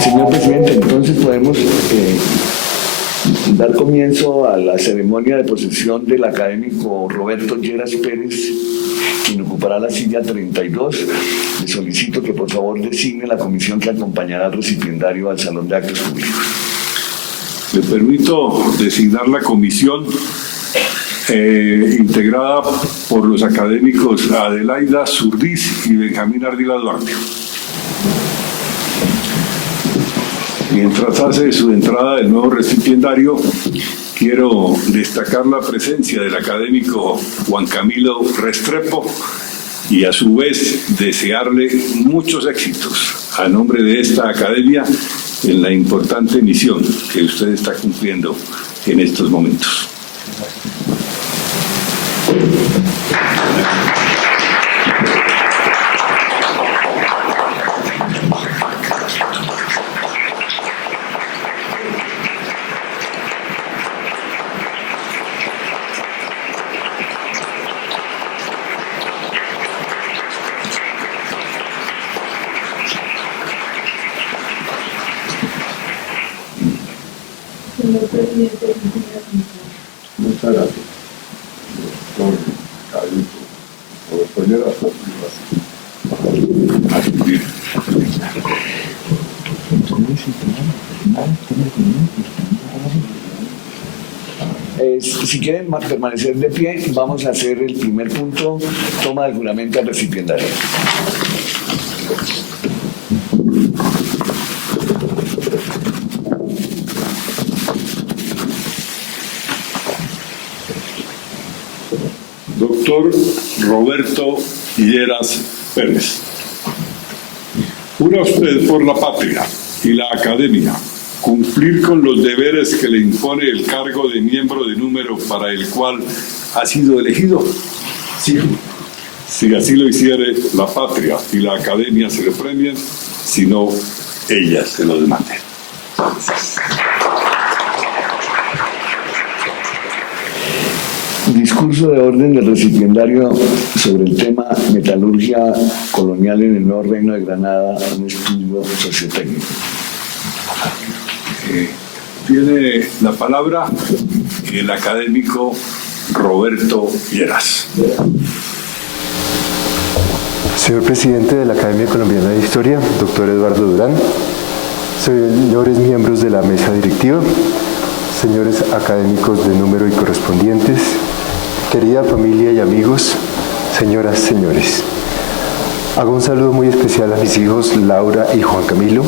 Señor presidente, entonces podemos dar comienzo a la ceremonia de posesión del académico Roberto Lleras Pérez, quien ocupará la silla 32. Le solicito que por favor designe la comisión que acompañará al recipiendario al Salón de Actos Públicos. Le permito designar la comisión integrada por los académicos Adelaida Zurdiz y Benjamín Ardila Duarte. Mientras hace su entrada el nuevo recipiendario, quiero destacar la presencia del académico Juan Camilo Restrepo y a su vez desearle muchos éxitos a nombre de esta academia en la importante misión que usted está cumpliendo en estos momentos. Señor presidente, Muchas gracias. Si quieren permanecer de pie, vamos a hacer el primer punto, toma del juramento al recipiendario. Doctor Roberto Lleras Pérez. Jura usted por la patria y la academia cumplir con los deberes que le impone el cargo de miembro de número para el cual ha sido elegido. Sí. Si así lo hiciere, la patria y la academia se le premian, si no, ellas se lo demanden. Discurso de orden del recipiendario sobre el tema metalurgia colonial en el Nuevo Reino de Granada, un estudio sociotécnico. Tiene la palabra el académico Roberto Lleras. Señor presidente de la Academia Colombiana de Historia, doctor Eduardo Durán, señores miembros de la mesa directiva, señores académicos de número y correspondientes, querida familia y amigos, señoras, señores. Hago un saludo muy especial a mis hijos Laura y Juan Camilo,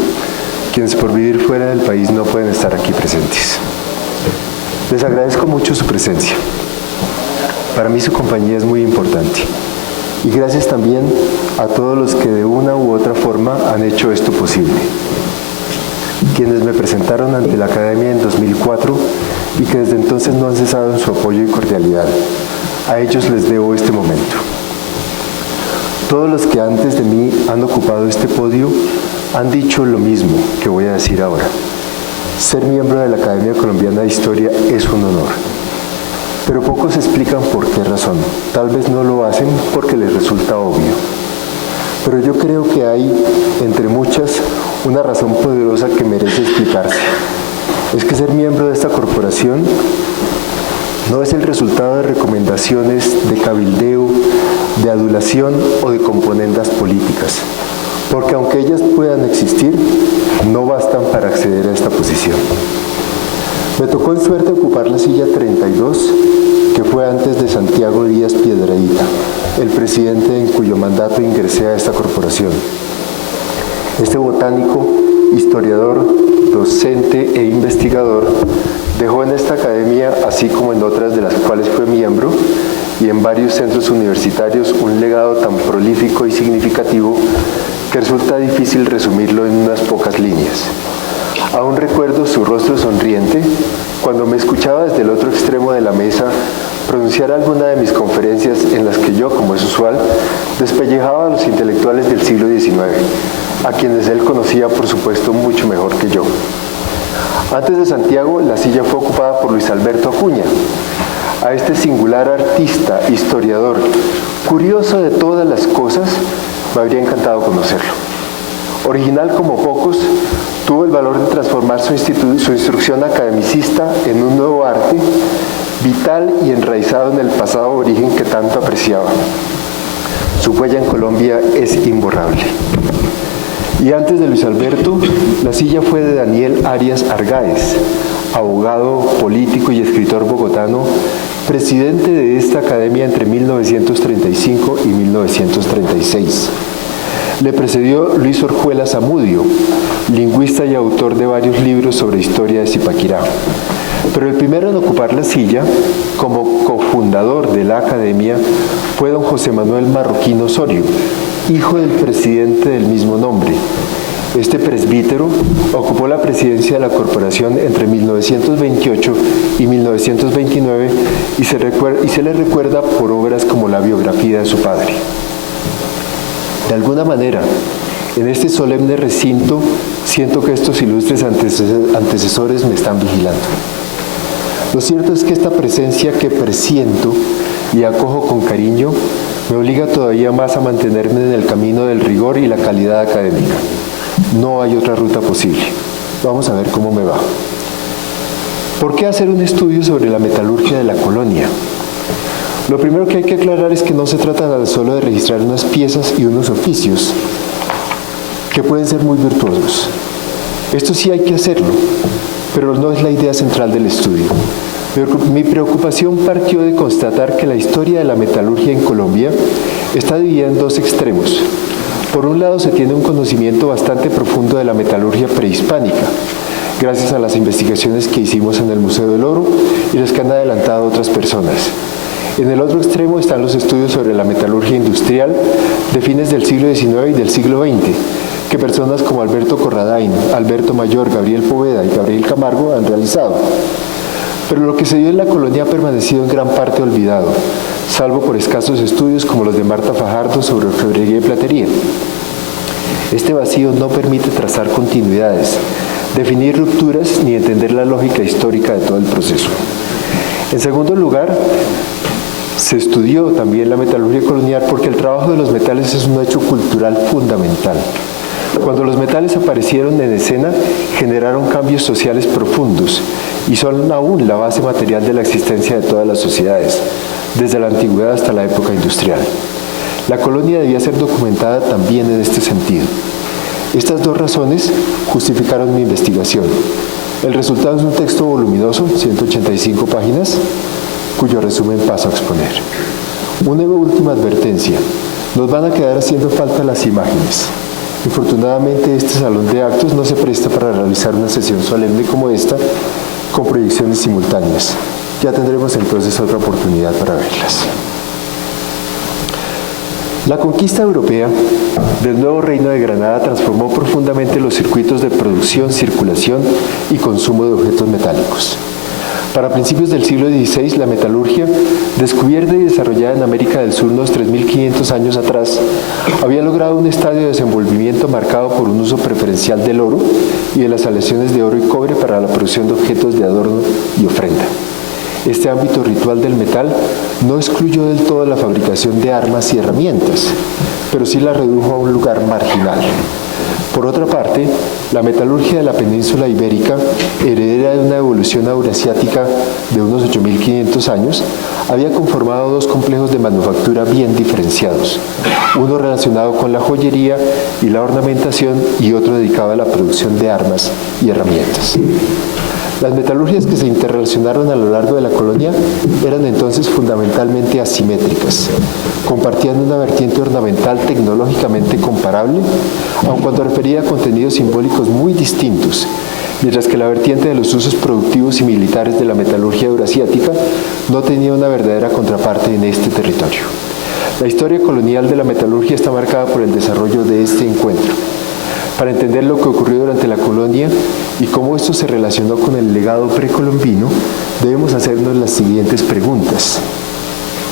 quienes por vivir fuera del país no pueden estar aquí presentes. Les agradezco mucho su presencia. Para mí su compañía es muy importante. Y gracias también a todos los que de una u otra forma han hecho esto posible. Quienes me presentaron ante la Academia en 2004 y que desde entonces no han cesado en su apoyo y cordialidad. A ellos les debo este momento. Todos los que antes de mí han ocupado este podio han dicho lo mismo que voy a decir ahora. Ser miembro de la Academia Colombiana de Historia es un honor. Pero pocos explican por qué razón. Tal vez no lo hacen porque les resulta obvio. Pero yo creo que hay, entre muchas, una razón poderosa que merece explicarse. Es que ser miembro de esta corporación no es el resultado de recomendaciones de cabildeo, de adulación o de componendas políticas. Porque aunque ellas puedan existir, no bastan para acceder a esta posición. Me tocó en suerte ocupar la silla 32, que fue antes de Santiago Díaz Piedradita, el presidente en cuyo mandato ingresé a esta corporación. Este botánico, historiador, docente e investigador dejó en esta academia, así como en otras de las cuales fue miembro, y en varios centros universitarios, un legado tan prolífico y significativo que resulta difícil resumirlo en unas pocas líneas. Aún recuerdo su rostro sonriente cuando me escuchaba desde el otro extremo de la mesa pronunciar alguna de mis conferencias en las que yo, como es usual, despellejaba a los intelectuales del siglo XIX, a quienes él conocía, por supuesto, mucho mejor que yo. Antes de Santiago, la silla fue ocupada por Luis Alberto Acuña. A este singular artista, historiador, curioso de todas las cosas, me habría encantado conocerlo. Original como pocos, tuvo el valor de transformar su instrucción academicista en un nuevo arte, vital y enraizado en el pasado origen que tanto apreciaba. Su huella en Colombia es imborrable. Y antes de Luis Alberto, la silla fue de Daniel Arias Argáez, abogado, político y escritor bogotano, presidente de esta academia entre 1935 y 1936. Le precedió Luis Orjuela Zamudio, lingüista y autor de varios libros sobre historia de Zipaquirá. Pero el primero en ocupar la silla, como cofundador de la academia, fue don José Manuel Marroquín Osorio, hijo del presidente del mismo nombre. Este presbítero ocupó la presidencia de la corporación entre 1928 y 1929 y se le recuerda por obras como la biografía de su padre. De alguna manera, en este solemne recinto, siento que estos ilustres antecesores me están vigilando. Lo cierto es que esta presencia que presiento y acojo con cariño me obliga todavía más a mantenerme en el camino del rigor y la calidad académica. No hay otra ruta posible. Vamos a ver cómo me va. ¿Por qué hacer un estudio sobre la metalurgia de la colonia? Lo primero que hay que aclarar es que no se trata solo de registrar unas piezas y unos oficios que pueden ser muy virtuosos. Esto sí hay que hacerlo, pero no es la idea central del estudio. Mi preocupación partió de constatar que la historia de la metalurgia en Colombia está dividida en dos extremos. Por un lado, se tiene un conocimiento bastante profundo de la metalurgia prehispánica, gracias a las investigaciones que hicimos en el Museo del Oro y las que han adelantado otras personas. En el otro extremo están los estudios sobre la metalurgia industrial de fines del siglo XIX y del siglo XX, que personas como Alberto Corradain, Alberto Mayor, Gabriel Poveda y Gabriel Camargo han realizado. Pero lo que se dio en la colonia ha permanecido en gran parte olvidado, salvo por escasos estudios como los de Marta Fajardo sobre orfebrería y platería. Este vacío no permite trazar continuidades, definir rupturas ni entender la lógica histórica de todo el proceso. En segundo lugar, se estudió también la metalurgia colonial porque el trabajo de los metales es un hecho cultural fundamental. Cuando los metales aparecieron en escena, generaron cambios sociales profundos y son aún la base material de la existencia de todas las sociedades, desde la antigüedad hasta la época industrial. La colonia debía ser documentada también en este sentido. Estas dos razones justificaron mi investigación. El resultado es un texto voluminoso, 185 páginas, cuyo resumen paso a exponer. Una última advertencia. Nos van a quedar haciendo falta las imágenes. Infortunadamente, este salón de actos no se presta para realizar una sesión solemne como esta, con proyecciones simultáneas. Ya tendremos entonces otra oportunidad para verlas. La conquista europea del nuevo Reino de Granada transformó profundamente los circuitos de producción, circulación y consumo de objetos metálicos. Para principios del siglo XVI, la metalurgia, descubierta y desarrollada en América del Sur unos 3.500 años atrás, había logrado un estadio de desenvolvimiento marcado por un uso preferencial del oro y de las aleaciones de oro y cobre para la producción de objetos de adorno y ofrenda. Este ámbito ritual del metal no excluyó del todo la fabricación de armas y herramientas, pero sí la redujo a un lugar marginal. Por otra parte, la metalurgia de la península ibérica, heredera de una evolución eurasiática de unos 8.500 años, había conformado dos complejos de manufactura bien diferenciados, uno relacionado con la joyería y la ornamentación y otro dedicado a la producción de armas y herramientas. Las metalurgias que se interrelacionaron a lo largo de la colonia eran entonces fundamentalmente asimétricas. Compartían una vertiente ornamental tecnológicamente comparable, aun cuando refería a contenidos simbólicos muy distintos, mientras que la vertiente de los usos productivos y militares de la metalurgia eurasiática no tenía una verdadera contraparte en este territorio. La historia colonial de la metalurgia está marcada por el desarrollo de este encuentro. Para entender lo que ocurrió durante la colonia, y cómo esto se relacionó con el legado precolombino, debemos hacernos las siguientes preguntas.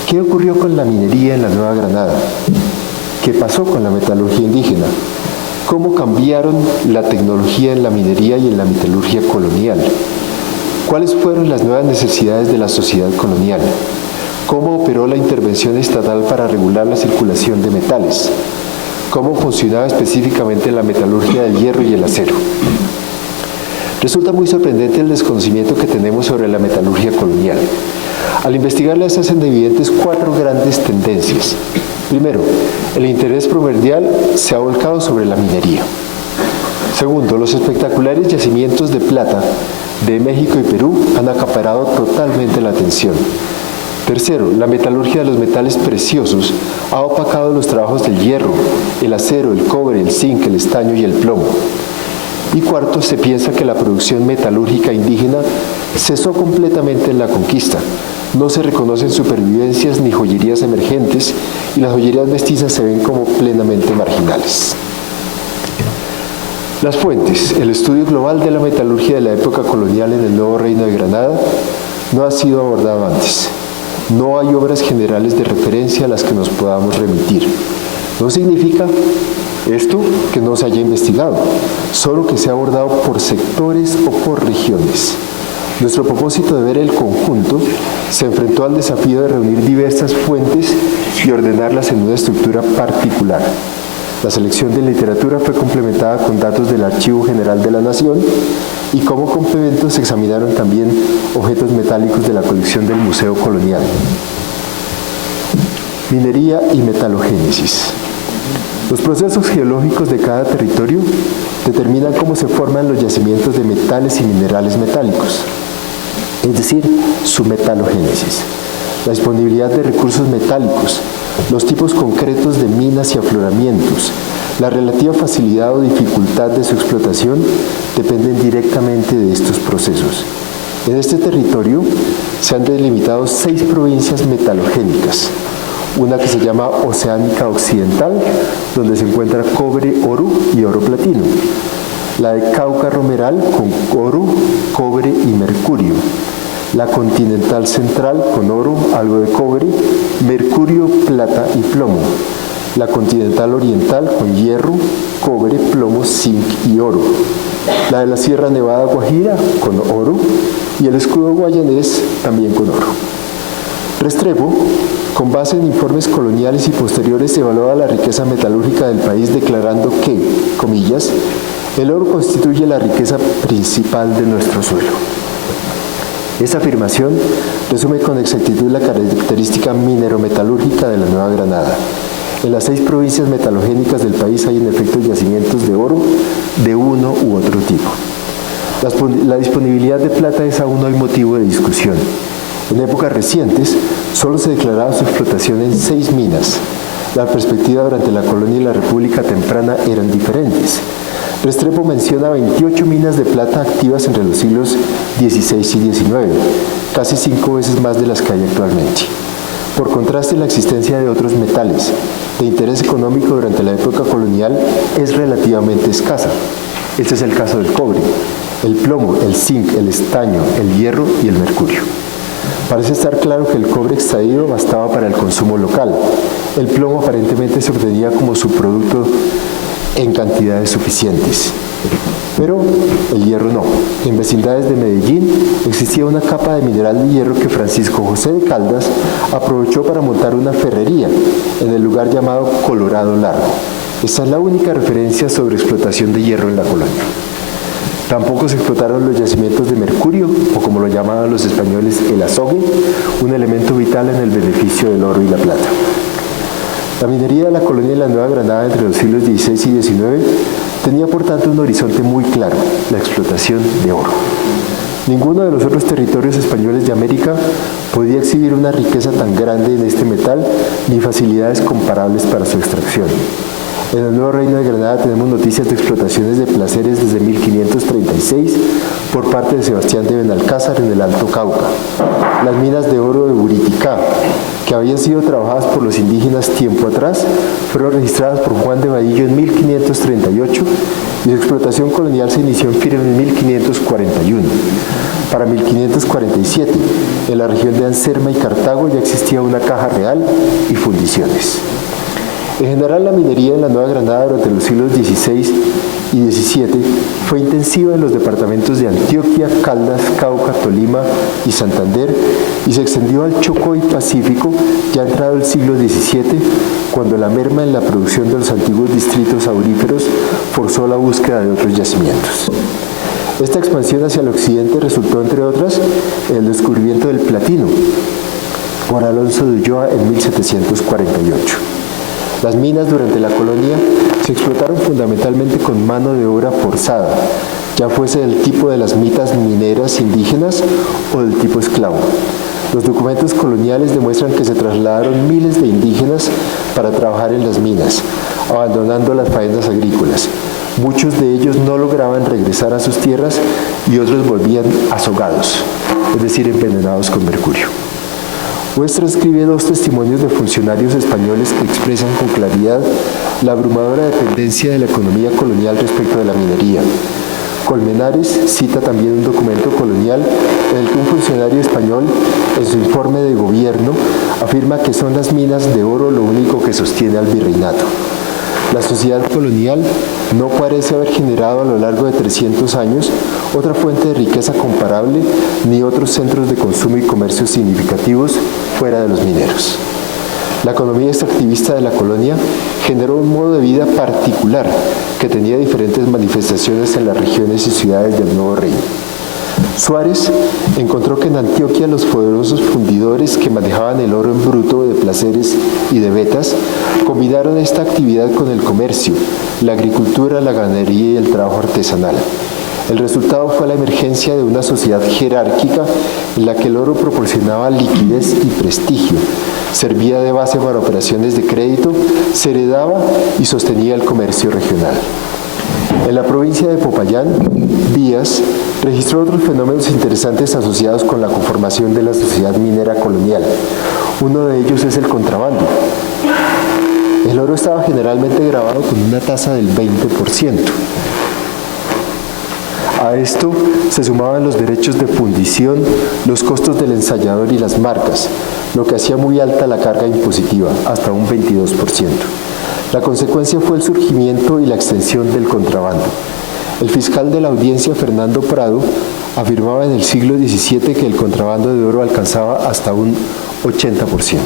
¿Qué ocurrió con la minería en la Nueva Granada? ¿Qué pasó con la metalurgia indígena? ¿Cómo cambiaron la tecnología en la minería y en la metalurgia colonial? ¿Cuáles fueron las nuevas necesidades de la sociedad colonial? ¿Cómo operó la intervención estatal para regular la circulación de metales? ¿Cómo funcionaba específicamente la metalurgia del hierro y el acero? Resulta muy sorprendente el desconocimiento que tenemos sobre la metalurgia colonial. Al investigarla se hacen evidentes 4 grandes tendencias. Primero, el interés primordial se ha volcado sobre la minería. Segundo, los espectaculares yacimientos de plata de México y Perú han acaparado totalmente la atención. Tercero, la metalurgia de los metales preciosos ha opacado los trabajos del hierro, el acero, el cobre, el zinc, el estaño y el plomo. Y cuarto, se piensa que la producción metalúrgica indígena cesó completamente en la conquista. No se reconocen supervivencias ni joyerías emergentes y las joyerías mestizas se ven como plenamente marginales. Las fuentes. El estudio global de la metalurgia de la época colonial en el Nuevo Reino de Granada no ha sido abordado antes. No hay obras generales de referencia a las que nos podamos remitir. No significa esto que no se haya investigado, solo que se ha abordado por sectores o por regiones. Nuestro propósito de ver el conjunto se enfrentó al desafío de reunir diversas fuentes y ordenarlas en una estructura particular. La selección de literatura fue complementada con datos del Archivo General de la Nación y como complemento se examinaron también objetos metálicos de la colección del Museo Colonial. Minería y metalogénesis. Los procesos geológicos de cada territorio determinan cómo se forman los yacimientos de metales y minerales metálicos, es decir, su metalogénesis. La disponibilidad de recursos metálicos, los tipos concretos de minas y afloramientos, la relativa facilidad o dificultad de su explotación dependen directamente de estos procesos. En este territorio se han delimitado 6 provincias metalogénicas, una que se llama Oceánica Occidental, donde se encuentra cobre, oro y oro platino, la de Cauca Romeral con oro, cobre y mercurio, la continental central con oro, algo de cobre, mercurio, plata y plomo, la continental oriental con hierro, cobre, plomo, zinc y oro, la de la Sierra Nevada Guajira con oro y el escudo guayanés también con oro. Restrepo, con base en informes coloniales y posteriores, evaluaba la riqueza metalúrgica del país declarando que, comillas, el oro constituye la riqueza principal de nuestro suelo. Esta afirmación resume con exactitud la característica minerometalúrgica de la Nueva Granada. En las 6 provincias metalogénicas del país hay en efecto yacimientos de oro de uno u otro tipo. La disponibilidad de plata es aún hoy motivo de discusión. En épocas recientes, solo se declaraba su explotación en 6 minas. La perspectiva durante la colonia y la república temprana eran diferentes. Restrepo menciona 28 minas de plata activas entre los siglos XVI y XIX, casi 5 veces más de las que hay actualmente. Por contraste, la existencia de otros metales de interés económico durante la época colonial es relativamente escasa. Este es el caso del cobre, el plomo, el zinc, el estaño, el hierro y el mercurio. Parece estar claro que el cobre extraído bastaba para el consumo local. El plomo aparentemente se obtenía como subproducto en cantidades suficientes. Pero el hierro no. En vecindades de Medellín existía una capa de mineral de hierro que Francisco José de Caldas aprovechó para montar una ferrería en el lugar llamado Colorado Largo. Esta es la única referencia sobre explotación de hierro en la colonia. Tampoco se explotaron los yacimientos de mercurio, o como lo llamaban los españoles, el azogue, un elemento vital en el beneficio del oro y la plata. La minería de la colonia de la Nueva Granada entre los siglos XVI y XIX tenía por tanto un horizonte muy claro, la explotación de oro. Ninguno de los otros territorios españoles de América podía exhibir una riqueza tan grande en este metal ni facilidades comparables para su extracción. En el Nuevo Reino de Granada tenemos noticias de explotaciones de placeres desde 1536 por parte de Sebastián de Benalcázar en el Alto Cauca. Las minas de oro de Buriticá, que habían sido trabajadas por los indígenas tiempo atrás, fueron registradas por Juan de Vadillo en 1538 y su explotación colonial se inició en 1541. Para 1547, en la región de Anserma y Cartago ya existía una caja real y fundiciones. En general, la minería en la Nueva Granada durante los siglos XVI y XVII fue intensiva en los departamentos de Antioquia, Caldas, Cauca, Tolima y Santander, y se extendió al Chocó y Pacífico ya entrado el siglo XVII, cuando la merma en la producción de los antiguos distritos auríferos forzó la búsqueda de otros yacimientos. Esta expansión hacia el occidente resultó, entre otras, en el descubrimiento del platino por Alonso de Ulloa en 1748. Las minas durante la colonia se explotaron fundamentalmente con mano de obra forzada, ya fuese del tipo de las mitas mineras indígenas o del tipo esclavo. Los documentos coloniales demuestran que se trasladaron miles de indígenas para trabajar en las minas, abandonando las faenas agrícolas. Muchos de ellos no lograban regresar a sus tierras y otros volvían azogados, es decir, envenenados con mercurio. Huestra escribe 2 testimonios de funcionarios españoles que expresan con claridad la abrumadora dependencia de la economía colonial respecto de la minería. Colmenares cita también un documento colonial en el que un funcionario español, en su informe de gobierno, afirma que son las minas de oro lo único que sostiene al virreinato. La sociedad colonial no parece haber generado a lo largo de 300 años otra fuente de riqueza comparable ni otros centros de consumo y comercio significativos fuera de los mineros. La economía extractivista de la colonia generó un modo de vida particular que tenía diferentes manifestaciones en las regiones y ciudades del nuevo reino. Suárez encontró que en Antioquia los poderosos fundidores que manejaban el oro en bruto de placeres y de vetas combinaron esta actividad con el comercio, la agricultura, la ganadería y el trabajo artesanal. El resultado fue la emergencia de una sociedad jerárquica en la que el oro proporcionaba liquidez y prestigio, servía de base para operaciones de crédito, se heredaba y sostenía el comercio regional. En la provincia de Popayán, Díaz registró otros fenómenos interesantes asociados con la conformación de la sociedad minera colonial. Uno de ellos es el contrabando. El oro estaba generalmente grabado con una tasa del 20%. A esto se sumaban los derechos de fundición, los costos del ensayador y las marcas, lo que hacía muy alta la carga impositiva, hasta un 22%. La consecuencia fue el surgimiento y la extensión del contrabando. El fiscal de la audiencia, Fernando Prado, afirmaba en el siglo XVII que el contrabando de oro alcanzaba hasta un 80%.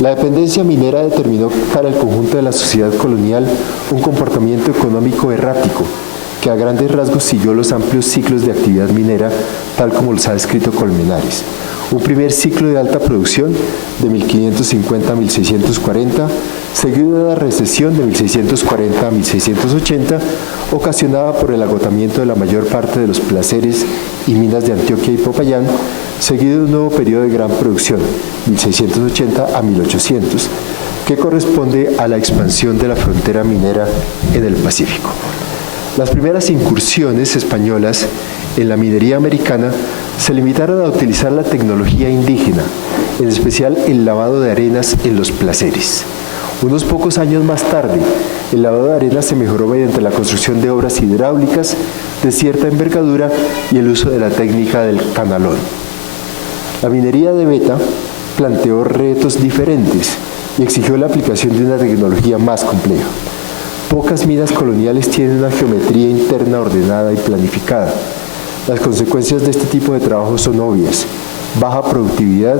La dependencia minera determinó para el conjunto de la sociedad colonial un comportamiento económico errático, que a grandes rasgos siguió los amplios ciclos de actividad minera, tal como los ha descrito Colmenares. Un primer ciclo de alta producción, de 1550 a 1640, seguido de una recesión de 1640 a 1680, ocasionada por el agotamiento de la mayor parte de los placeres y minas de Antioquia y Popayán, seguido de un nuevo periodo de gran producción, 1680 a 1800, que corresponde a la expansión de la frontera minera en el Pacífico. Las primeras incursiones españolas en la minería americana se limitaron a utilizar la tecnología indígena, en especial el lavado de arenas en los placeres. Unos pocos años más tarde, el lavado de arenas se mejoró mediante la construcción de obras hidráulicas de cierta envergadura y el uso de la técnica del canalón. La minería de Beta planteó retos diferentes y exigió la aplicación de una tecnología más compleja. Pocas minas coloniales tienen una geometría interna ordenada y planificada. Las consecuencias de este tipo de trabajo son obvias: baja productividad,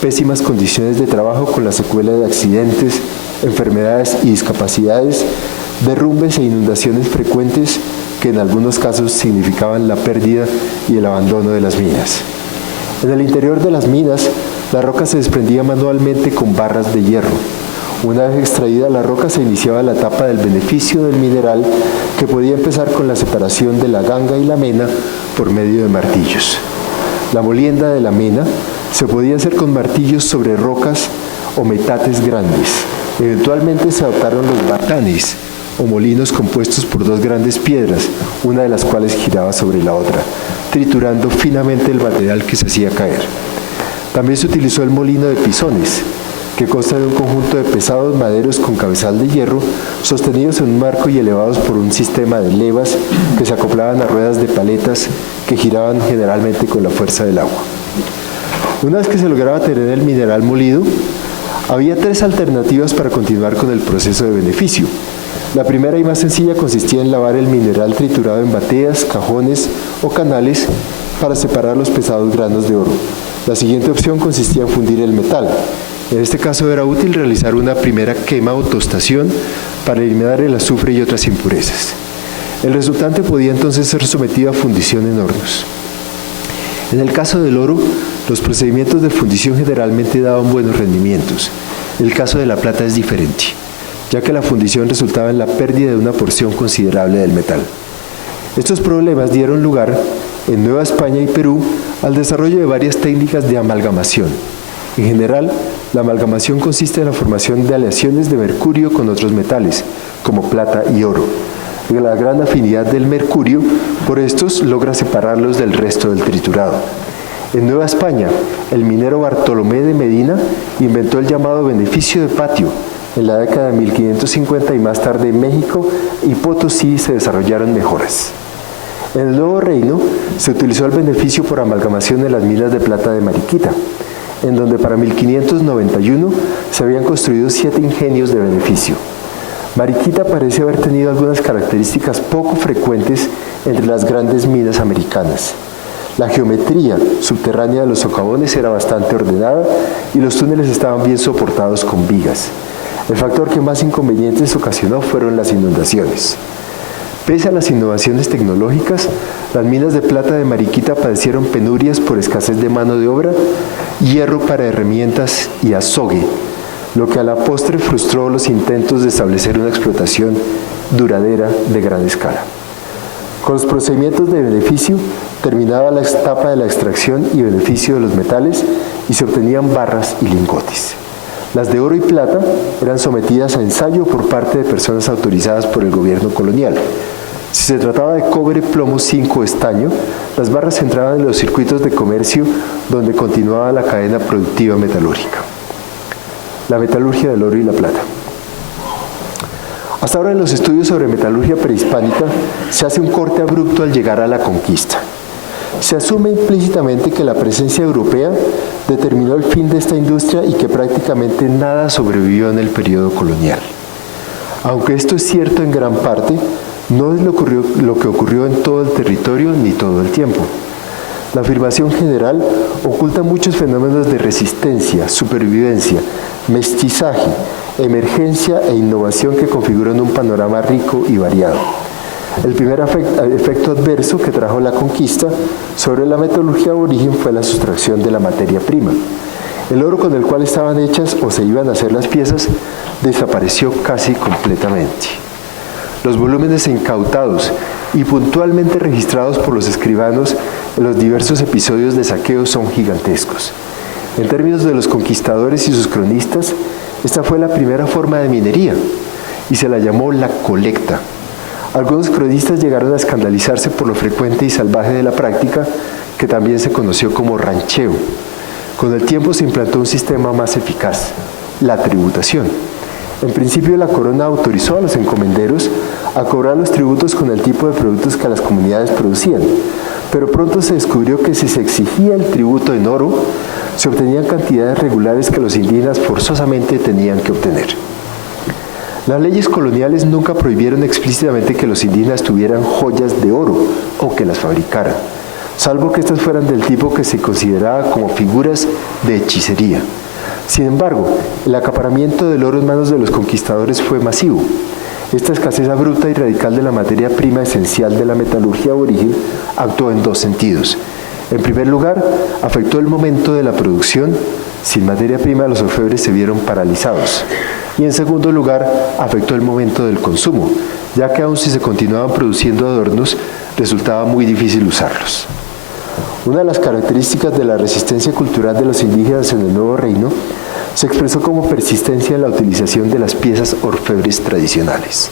pésimas condiciones de trabajo con la secuela de accidentes, enfermedades y discapacidades, derrumbes e inundaciones frecuentes que en algunos casos significaban la pérdida y el abandono de las minas. En el interior de las minas, la roca se desprendía manualmente con barras de hierro. Una vez extraída la roca, se iniciaba la etapa del beneficio del mineral, que podía empezar con la separación de la ganga y la mena por medio de martillos. La molienda de la mena se podía hacer con martillos sobre rocas o metates grandes. Eventualmente se adoptaron los batanes, o molinos compuestos por 2 grandes piedras, una de las cuales giraba sobre la otra, triturando finamente el material que se hacía caer. También se utilizó el molino de pisones, que consta de un conjunto de pesados maderos con cabezal de hierro, sostenidos en un marco y elevados por un sistema de levas que se acoplaban a ruedas de paletas que giraban generalmente con la fuerza del agua. Una vez que se lograba tener el mineral molido, había tres alternativas para continuar con el proceso de beneficio. La primera y más sencilla consistía en lavar el mineral triturado en bateas, cajones o canales para separar los pesados granos de oro. La siguiente opción consistía en fundir el metal. En este caso era útil realizar una primera quema o tostación para eliminar el azufre y otras impurezas. El resultante podía entonces ser sometido a fundición en hornos. En el caso del oro, los procedimientos de fundición generalmente daban buenos rendimientos. El caso de la plata es diferente, ya que la fundición resultaba en la pérdida de una porción considerable del metal. Estos problemas dieron lugar, en Nueva España y Perú, al desarrollo de varias técnicas de amalgamación. En general, la amalgamación consiste en la formación de aleaciones de mercurio con otros metales, como plata y oro. La gran afinidad del mercurio por estos logra separarlos del resto del triturado. En Nueva España, el minero Bartolomé de Medina inventó el llamado beneficio de patio. En la década de 1550 y más tarde en México y Potosí se desarrollaron mejoras. En el Nuevo Reino se utilizó el beneficio por amalgamación en las minas de plata de Mariquita, en donde para 1591 se habían construido 7 ingenios de beneficio. Mariquita parece haber tenido algunas características poco frecuentes entre las grandes minas americanas. La geometría subterránea de los socavones era bastante ordenada y los túneles estaban bien soportados con vigas. El factor que más inconvenientes ocasionó fueron las inundaciones. Pese a las innovaciones tecnológicas, las minas de plata de Mariquita padecieron penurias por escasez de mano de obra, hierro para herramientas y azogue, lo que a la postre frustró los intentos de establecer una explotación duradera de gran escala. Con los procedimientos de beneficio terminaba la etapa de la extracción y beneficio de los metales y se obtenían barras y lingotes. Las de oro y plata eran sometidas a ensayo por parte de personas autorizadas por el gobierno colonial. Si se trataba de cobre, plomo, zinc o estaño, las barras entraban en los circuitos de comercio donde continuaba la cadena productiva metalúrgica. La metalurgia del oro y la plata. Hasta ahora en los estudios sobre metalurgia prehispánica se hace un corte abrupto al llegar a la conquista. Se asume implícitamente que la presencia europea determinó el fin de esta industria y que prácticamente nada sobrevivió en el periodo colonial. Aunque esto es cierto en gran parte, no es lo que ocurrió en todo el territorio ni todo el tiempo. La afirmación general oculta muchos fenómenos de resistencia, supervivencia, mestizaje, emergencia e innovación que configuran un panorama rico y variado. El primer efecto adverso que trajo la conquista sobre la metalurgia aborigen fue la sustracción de la materia prima. El oro con el cual estaban hechas o se iban a hacer las piezas desapareció casi completamente. Los volúmenes incautados y puntualmente registrados por los escribanos en los diversos episodios de saqueo son gigantescos. En términos de los conquistadores y sus cronistas, esta fue la primera forma de minería y se la llamó la colecta. Algunos cronistas llegaron a escandalizarse por lo frecuente y salvaje de la práctica, que también se conoció como rancheo. Con el tiempo se implantó un sistema más eficaz, la tributación. En principio la corona autorizó a los encomenderos a cobrar los tributos con el tipo de productos que las comunidades producían, pero pronto se descubrió que si se exigía el tributo en oro, se obtenían cantidades regulares que los indígenas forzosamente tenían que obtener. Las leyes coloniales nunca prohibieron explícitamente que los indígenas tuvieran joyas de oro o que las fabricaran, salvo que estas fueran del tipo que se consideraba como figuras de hechicería. Sin embargo, el acaparamiento del oro en manos de los conquistadores fue masivo. Esta escasez abrupta y radical de la materia prima esencial de la metalurgia aborigen actuó en dos sentidos. En primer lugar, afectó el momento de la producción. Sin materia prima, los orfebres se vieron paralizados. Y en segundo lugar, afectó el momento del consumo, ya que aun si se continuaban produciendo adornos, resultaba muy difícil usarlos. Una de las características de la resistencia cultural de los indígenas en el Nuevo Reino se expresó como persistencia en la utilización de las piezas orfebres tradicionales.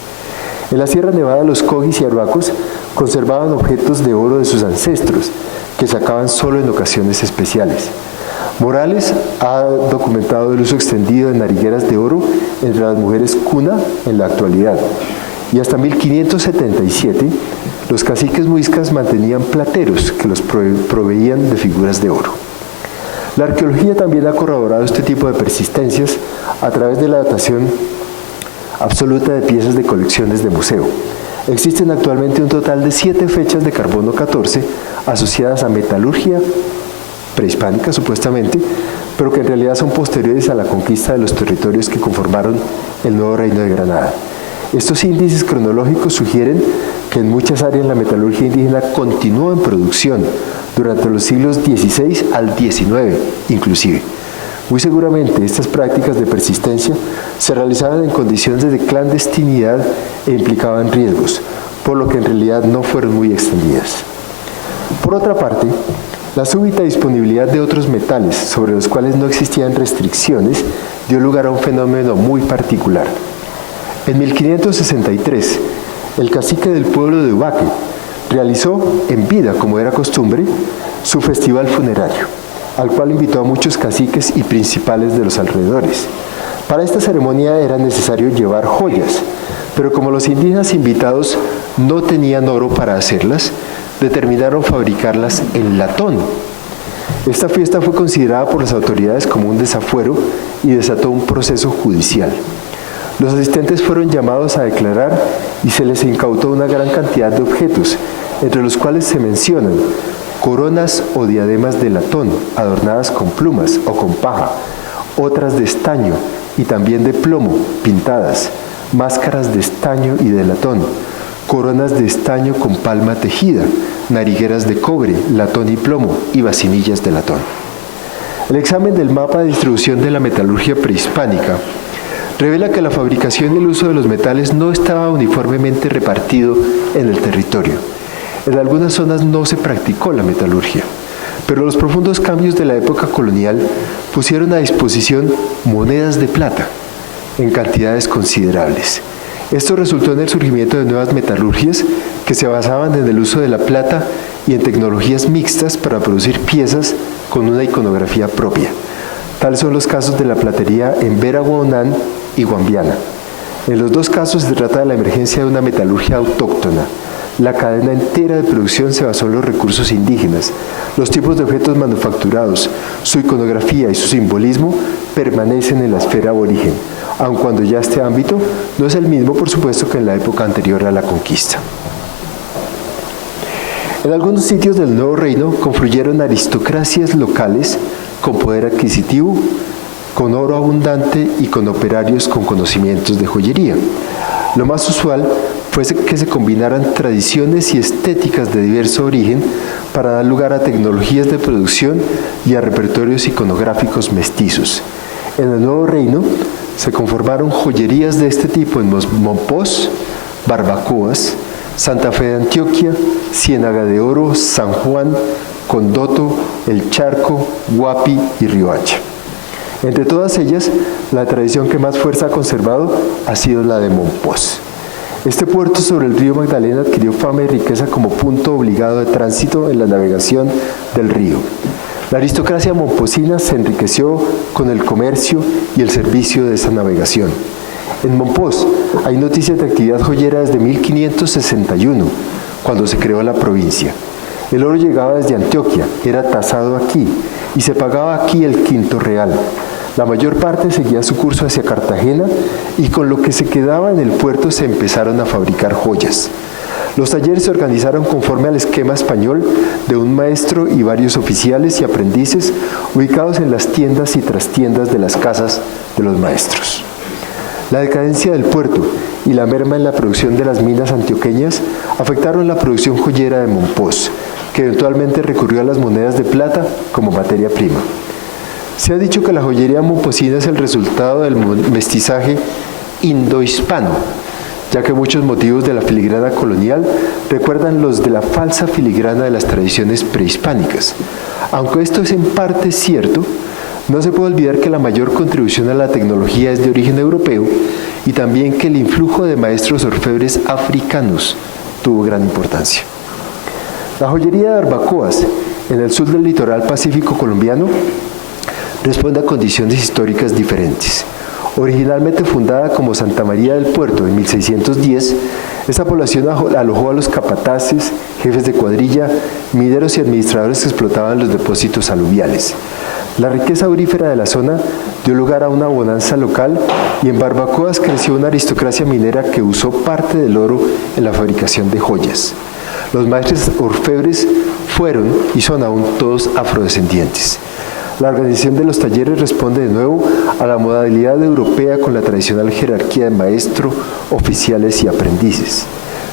En la Sierra Nevada, los cogis y arhuacos conservaban objetos de oro de sus ancestros, que sacaban solo en ocasiones especiales. Morales ha documentado el uso extendido de narigueras de oro entre las mujeres cuna en la actualidad. Y hasta 1577, los caciques muiscas mantenían plateros que los proveían de figuras de oro. La arqueología también ha corroborado este tipo de persistencias a través de la datación absoluta de piezas de colecciones de museo. Existen actualmente un total de 7 fechas de carbono 14 asociadas a metalurgia prehispánica, supuestamente, pero que en realidad son posteriores a la conquista de los territorios que conformaron el nuevo Reino de Granada. Estos índices cronológicos sugieren que en muchas áreas la metalurgia indígena continuó en producción durante los siglos XVI al XIX, inclusive. Muy seguramente estas prácticas de persistencia se realizaban en condiciones de clandestinidad e implicaban riesgos, por lo que en realidad no fueron muy extendidas. Por otra parte, la súbita disponibilidad de otros metales sobre los cuales no existían restricciones dio lugar a un fenómeno muy particular. En 1563, el cacique del pueblo de Ubaque realizó en vida, como era costumbre, su festival funerario, al cual invitó a muchos caciques y principales de los alrededores. Para esta ceremonia era necesario llevar joyas, pero como los indígenas invitados no tenían oro para hacerlas, determinaron fabricarlas en latón. Esta fiesta fue considerada por las autoridades como un desafuero y desató un proceso judicial. Los asistentes fueron llamados a declarar y se les incautó una gran cantidad de objetos, entre los cuales se mencionan coronas o diademas de latón, adornadas con plumas o con paja, otras de estaño y también de plomo, pintadas, máscaras de estaño y de latón, coronas de estaño con palma tejida, narigueras de cobre, latón y plomo y vasinillas de latón. El examen del mapa de distribución de la metalurgia prehispánica revela que la fabricación y el uso de los metales no estaba uniformemente repartido en el territorio. En algunas zonas no se practicó la metalurgia, pero los profundos cambios de la época colonial pusieron a disposición monedas de plata en cantidades considerables. Esto resultó en el surgimiento de nuevas metalurgias que se basaban en el uso de la plata y en tecnologías mixtas para producir piezas con una iconografía propia. Tales son los casos de la platería en Veraguaonán y Guambiana. En los dos casos se trata de la emergencia de una metalurgia autóctona. La cadena entera de producción se basó en los recursos indígenas. Los tipos de objetos manufacturados, su iconografía y su simbolismo permanecen en la esfera aborigen, aun cuando ya este ámbito no es el mismo, por supuesto, que en la época anterior a la conquista. En algunos sitios del Nuevo Reino confluyeron aristocracias locales con poder adquisitivo, con oro abundante y con operarios con conocimientos de joyería. Lo más usual fue que se combinaran tradiciones y estéticas de diverso origen para dar lugar a tecnologías de producción y a repertorios iconográficos mestizos. En el Nuevo Reino se conformaron joyerías de este tipo en Mompox, Barbacoas, Santa Fe de Antioquia, Ciénaga de Oro, San Juan, Condoto, El Charco, Guapi y Riohacha. Entre todas ellas, la tradición que más fuerza ha conservado ha sido la de Mompox. Este puerto sobre el río Magdalena adquirió fama y riqueza como punto obligado de tránsito en la navegación del río. La aristocracia momposina se enriqueció con el comercio y el servicio de esa navegación. En Mompox hay noticias de actividad joyera desde 1561, cuando se creó la provincia. El oro llegaba desde Antioquia, era tasado aquí y se pagaba aquí el quinto real. La mayor parte seguía su curso hacia Cartagena y con lo que se quedaba en el puerto se empezaron a fabricar joyas. Los talleres se organizaron conforme al esquema español de un maestro y varios oficiales y aprendices ubicados en las tiendas y trastiendas de las casas de los maestros. La decadencia del puerto y la merma en la producción de las minas antioqueñas afectaron la producción joyera de Mompox, que eventualmente recurrió a las monedas de plata como materia prima. Se ha dicho que la joyería momposina es el resultado del mestizaje indohispano, ya que muchos motivos de la filigrana colonial recuerdan los de la falsa filigrana de las tradiciones prehispánicas. Aunque esto es en parte cierto, no se puede olvidar que la mayor contribución a la tecnología es de origen europeo y también que el influjo de maestros orfebres africanos tuvo gran importancia. La joyería de Barbacoas, en el sur del litoral pacífico colombiano, responde a condiciones históricas diferentes. Originalmente fundada como Santa María del Puerto en 1610, esta población alojó a los capataces, jefes de cuadrilla, mineros y administradores que explotaban los depósitos aluviales. La riqueza aurífera de la zona dio lugar a una bonanza local y en Barbacoas creció una aristocracia minera que usó parte del oro en la fabricación de joyas. Los maestres orfebres fueron y son aún todos afrodescendientes. La organización de los talleres responde de nuevo a la modalidad europea con la tradicional jerarquía de maestro, oficiales y aprendices,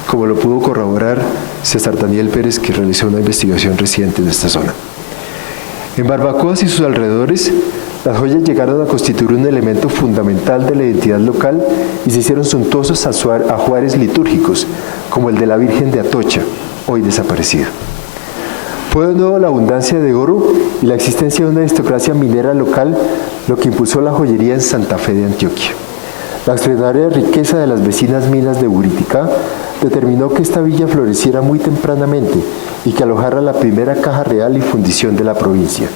como lo pudo corroborar César Daniel Pérez, que realizó una investigación reciente en esta zona. En Barbacoas y sus alrededores, las joyas llegaron a constituir un elemento fundamental de la identidad local y se hicieron suntuosos ajuares litúrgicos, como el de la Virgen de Atocha, hoy desaparecido. Fue de nuevo la abundancia de oro y la existencia de una aristocracia minera local lo que impulsó la joyería en Santa Fe de Antioquia. La extraordinaria riqueza de las vecinas minas de Buriticá determinó que esta villa floreciera muy tempranamente y que alojara la primera caja real y fundición de la provincia.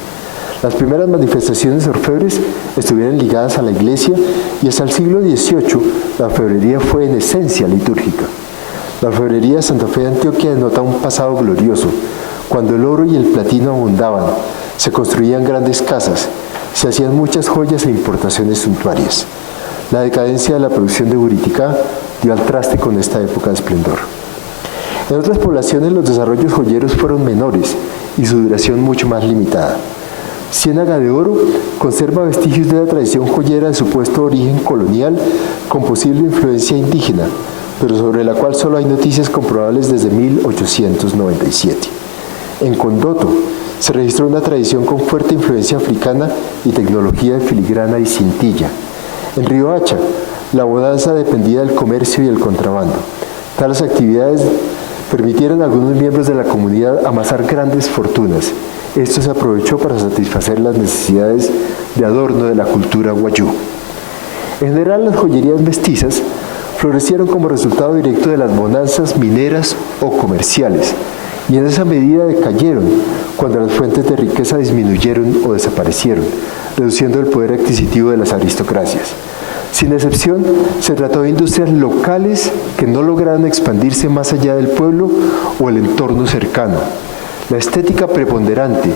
Las primeras manifestaciones orfebres estuvieron ligadas a la iglesia y hasta el siglo XVIII la orfebrería fue en esencia litúrgica. La orfebrería de Santa Fe de Antioquia denota un pasado glorioso, cuando el oro y el platino abundaban, se construían grandes casas, se hacían muchas joyas e importaciones suntuarias. La decadencia de la producción de Buriticá dio al traste con esta época de esplendor. En otras poblaciones los desarrollos joyeros fueron menores y su duración mucho más limitada. Ciénaga de Oro conserva vestigios de la tradición joyera de supuesto origen colonial con posible influencia indígena, pero sobre la cual solo hay noticias comprobables desde 1897. En Condoto se registró una tradición con fuerte influencia africana y tecnología de filigrana y cintilla. En Riohacha, la bonanza dependía del comercio y el contrabando. Tales actividades permitieron a algunos miembros de la comunidad amasar grandes fortunas. Esto se aprovechó para satisfacer las necesidades de adorno de la cultura guayú. En general, las joyerías mestizas florecieron como resultado directo de las bonanzas mineras o comerciales, y en esa medida decayeron cuando las fuentes de riqueza disminuyeron o desaparecieron, reduciendo el poder adquisitivo de las aristocracias. Sin excepción, se trató de industrias locales que no lograron expandirse más allá del pueblo o el entorno cercano. La estética preponderante,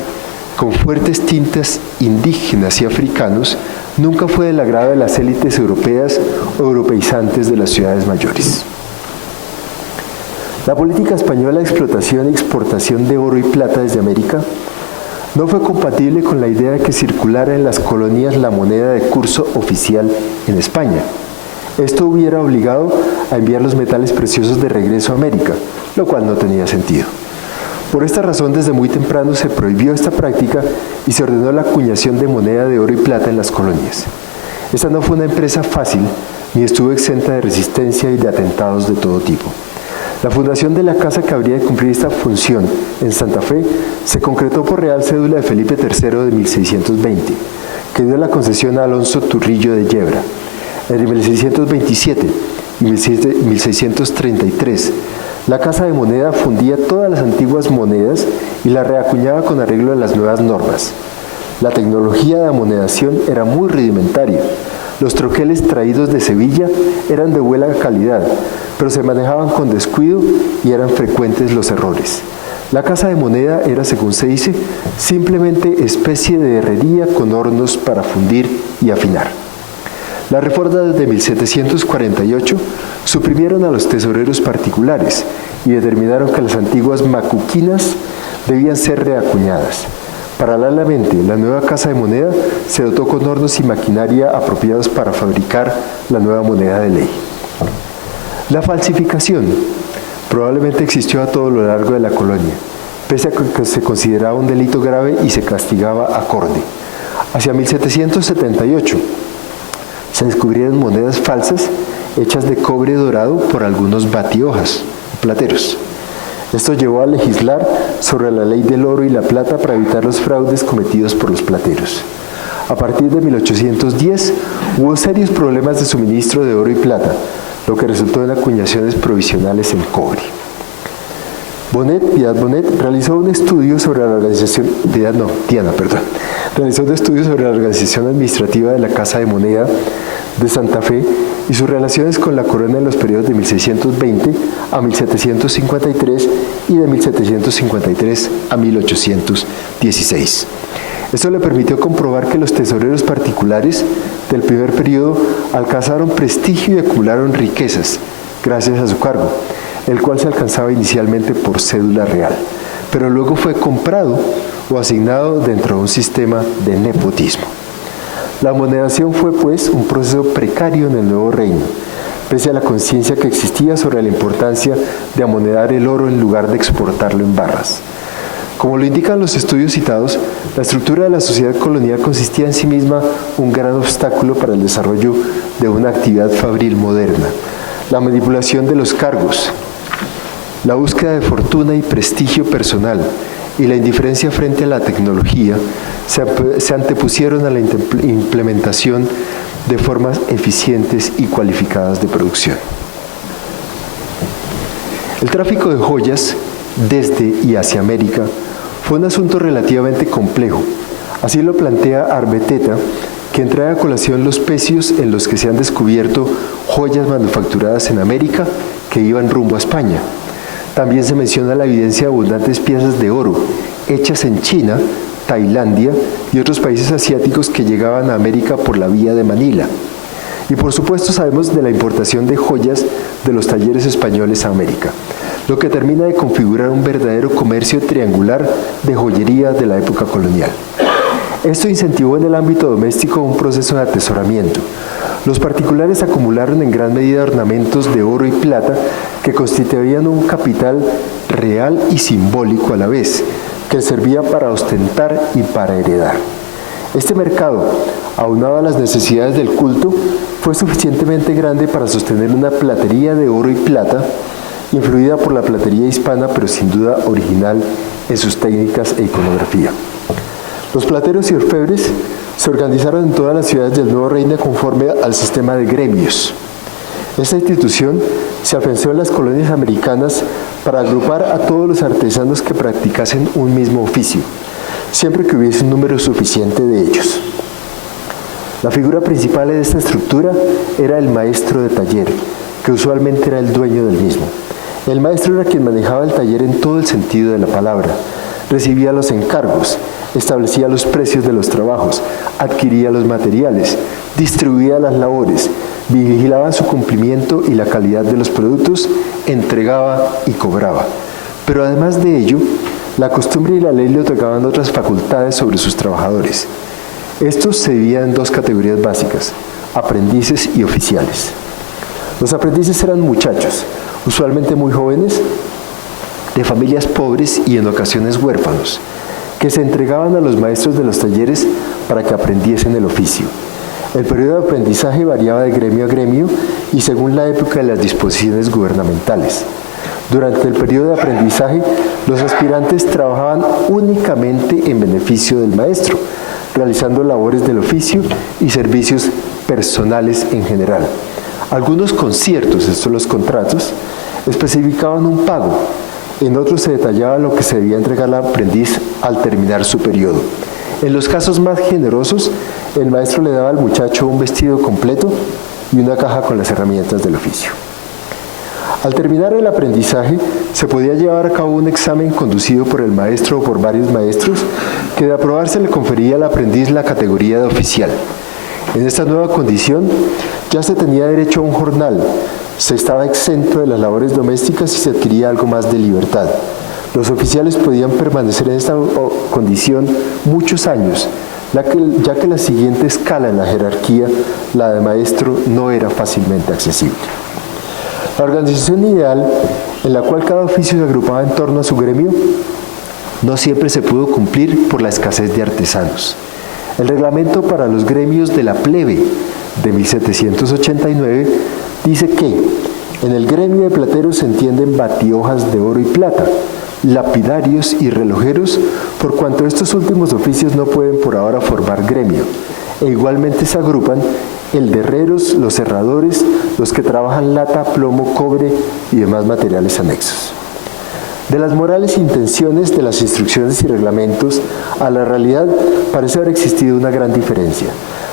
con fuertes tintas indígenas y africanos, nunca fue del agrado de las élites europeas o europeizantes de las ciudades mayores. La política española de explotación y exportación de oro y plata desde América no fue compatible con la idea de que circulara en las colonias la moneda de curso oficial en España. Esto hubiera obligado a enviar los metales preciosos de regreso a América, lo cual no tenía sentido. Por esta razón, desde muy temprano se prohibió esta práctica y se ordenó la acuñación de moneda de oro y plata en las colonias. Esta no fue una empresa fácil, ni estuvo exenta de resistencia y de atentados de todo tipo. La fundación de la casa que habría de cumplir esta función en Santa Fe se concretó por Real Cédula de Felipe III de 1620, que dio la concesión a Alonso Turrillo de Yebra. En 1627 y 1633, la Casa de Moneda fundía todas las antiguas monedas y las reacuñaba con arreglo a las nuevas normas. La tecnología de amonedación era muy rudimentaria. Los troqueles traídos de Sevilla eran de buena calidad, pero se manejaban con descuido y eran frecuentes los errores. La casa de moneda era, según se dice, simplemente especie de herrería con hornos para fundir y afinar. Las reformas de 1748 suprimieron a los tesoreros particulares y determinaron que las antiguas macuquinas debían ser reacuñadas. Paralelamente, la nueva casa de moneda se dotó con hornos y maquinaria apropiados para fabricar la nueva moneda de ley. La falsificación probablemente existió a todo lo largo de la colonia, pese a que se consideraba un delito grave y se castigaba acorde. Hacia 1778 se descubrieron monedas falsas hechas de cobre dorado por algunos batiojas, plateros. Esto llevó a legislar sobre la ley del oro y la plata para evitar los fraudes cometidos por los plateros. A partir de 1810 hubo serios problemas de suministro de oro y plata, lo que resultó en acuñaciones provisionales en cobre. Piedad Bonet realizó un estudio sobre la organización, realizando estudios sobre la organización administrativa de la Casa de Moneda de Santa Fe y sus relaciones con la corona en los periodos de 1620 a 1753 y de 1753 a 1816. Esto le permitió comprobar que los tesoreros particulares del primer periodo alcanzaron prestigio y acumularon riquezas gracias a su cargo, el cual se alcanzaba inicialmente por cédula real, pero luego fue comprado o asignado dentro de un sistema de nepotismo. La amonedación fue, pues, un proceso precario en el nuevo reino, pese a la conciencia que existía sobre la importancia de amonedar el oro en lugar de exportarlo en barras. Como lo indican los estudios citados, la estructura de la sociedad colonial consistía en sí misma un gran obstáculo para el desarrollo de una actividad fabril moderna. La manipulación de los cargos, la búsqueda de fortuna y prestigio personal y la indiferencia frente a la tecnología se antepusieron a la implementación de formas eficientes y cualificadas de producción. El tráfico de joyas desde y hacia América fue un asunto relativamente complejo. Así lo plantea Arbeteta, quien trae a colación los pecios en los que se han descubierto joyas manufacturadas en América que iban rumbo a España. También se menciona la evidencia de abundantes piezas de oro hechas en China, Tailandia y otros países asiáticos que llegaban a América por la vía de Manila. Y por supuesto sabemos de la importación de joyas de los talleres españoles a América, lo que termina de configurar un verdadero comercio triangular de joyería de la época colonial. Esto incentivó en el ámbito doméstico un proceso de atesoramiento. Los particulares acumularon en gran medida ornamentos de oro y plata que constituían un capital real y simbólico a la vez, que servía para ostentar y para heredar. Este mercado, aunado a las necesidades del culto, fue suficientemente grande para sostener una platería de oro y plata, influida por la platería hispana, pero sin duda original en sus técnicas e iconografía. Los plateros y orfebres se organizaron en todas las ciudades del Nuevo Reino conforme al sistema de gremios. Esta institución se afianzó en las colonias americanas para agrupar a todos los artesanos que practicasen un mismo oficio, siempre que hubiese un número suficiente de ellos. La figura principal de esta estructura era el maestro de taller, que usualmente era el dueño del mismo. El maestro era quien manejaba el taller en todo el sentido de la palabra, recibía los encargos, establecía los precios de los trabajos, adquiría los materiales, distribuía las labores, vigilaba su cumplimiento y la calidad de los productos, entregaba y cobraba. Pero además de ello, la costumbre y la ley le otorgaban otras facultades sobre sus trabajadores. Estos se dividían en dos categorías básicas: aprendices y oficiales. Los aprendices eran muchachos, usualmente muy jóvenes, de familias pobres y en ocasiones huérfanos, que se entregaban a los maestros de los talleres para que aprendiesen el oficio. El periodo de aprendizaje variaba de gremio a gremio y según la época de las disposiciones gubernamentales. Durante el periodo de aprendizaje, los aspirantes trabajaban únicamente en beneficio del maestro, realizando labores del oficio y servicios personales en general. Algunos conciertos, estos los contratos, especificaban un pago. En otros se detallaba lo que se debía entregar al aprendiz al terminar su periodo. En los casos más generosos, el maestro le daba al muchacho un vestido completo y una caja con las herramientas del oficio. Al terminar el aprendizaje, se podía llevar a cabo un examen conducido por el maestro o por varios maestros, que de aprobarse le confería al aprendiz la categoría de oficial. En esta nueva condición, ya se tenía derecho a un jornal, se estaba exento de las labores domésticas y se adquiría algo más de libertad. Los oficiales podían permanecer en esta condición muchos años, ya que la siguiente escala en la jerarquía, la de maestro, no era fácilmente accesible. La organización ideal, en la cual cada oficio se agrupaba en torno a su gremio, no siempre se pudo cumplir por la escasez de artesanos. El reglamento para los gremios de la plebe de 1789 dice que en el gremio de plateros se entienden batihojas de oro y plata, lapidarios y relojeros, por cuanto estos últimos oficios no pueden por ahora formar gremio, e igualmente se agrupan el de herreros, los herradores, los que trabajan lata, plomo, cobre y demás materiales anexos. De las morales intenciones de las instrucciones y reglamentos a la realidad parece haber existido una gran diferencia.